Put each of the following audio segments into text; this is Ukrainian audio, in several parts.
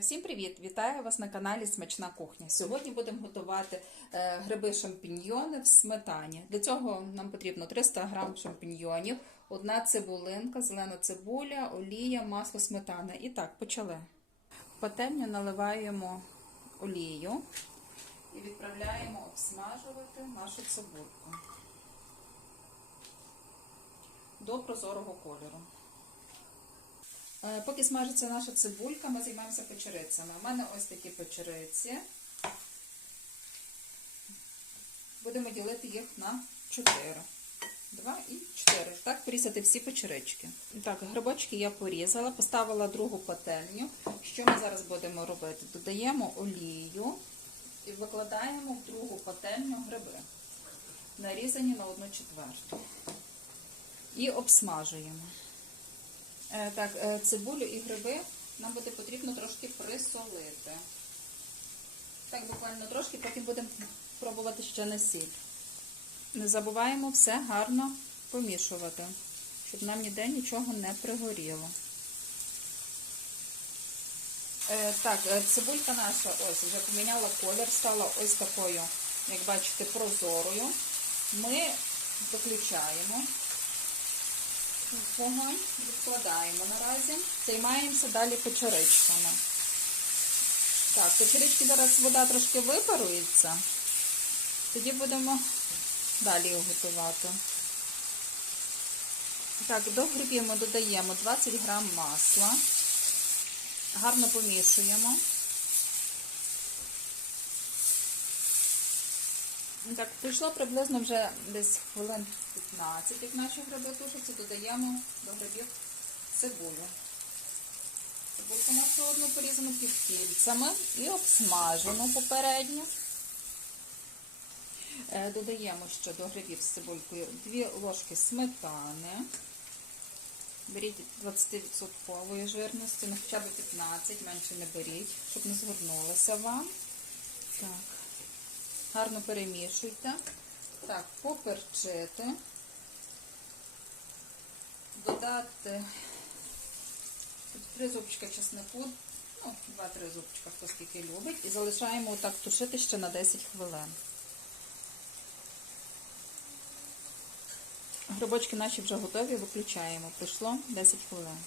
Всім привіт! Вітаю вас на каналі Смачна кухня. Сьогодні будемо готувати е, гриби шампіньйони в сметані. Для цього нам потрібно 300 г шампіньйонів, одна цибулинка, зелена цибуля, олія, масло, сметана. І так, почали. В пательню наливаємо олію і відправляємо обсмажувати нашу цибульку до прозорого кольору. Е, Поки смажиться наша цибулька, ми займаємося печерицями. У мене ось такі печериці. Будемо ділити їх на 4. 2 і 4. Так, порізати всі печерички. Так, грибочки я порізала, поставила другу пательню. Що ми зараз будемо робити? Додаємо олію і викладаємо в другу пательню гриби, нарізані на 1 четверту. І обсмажуємо. Е, Так, е, цибулю і гриби нам буде потрібно трошки присолити. Так, буквально трошки, потім будемо пробувати ще на сіль. Не забуваємо все гарно помішувати, щоб нам ніде нічого не пригоріло. Е, Так, цибулька наша ось вже поміняла колір, стала ось такою, як бачите, прозорою. Ми виключаємо вогонь, відкладаємо наразі. Займаємося далі печеричками. Так, печерички зараз вода трошки випарується. Тоді будемо далі його готувати. Так, до грибів ми додаємо 20 грам масла. Гарно помішуємо. Так, пройшло приблизно вже десь хвилин 15, як наші гриби тушаться, додаємо до грибів цибулю. Цибульку нашу одну порізану півкільцями і обсмажену попередньо. Е, Додаємо ще до грибів з цибулькою 2 ложки сметани. Беріть 20% жирності, ну хоча б 15, менше не беріть, щоб не згорнулося вам. Так. Гарно перемішуйте. Так, поперчити, додати три зубчика чеснику, ну, 2-3 зубчика, хто скільки любить, і залишаємо отак тушити ще на 10 хвилин. Грибочки наші вже готові, виключаємо. Пройшло 10 хвилин.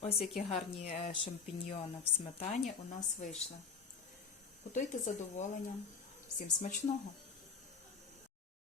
Ось які гарні е, шампіньйони в сметані у нас вийшли. Готуйте задоволенням. Всім смачного!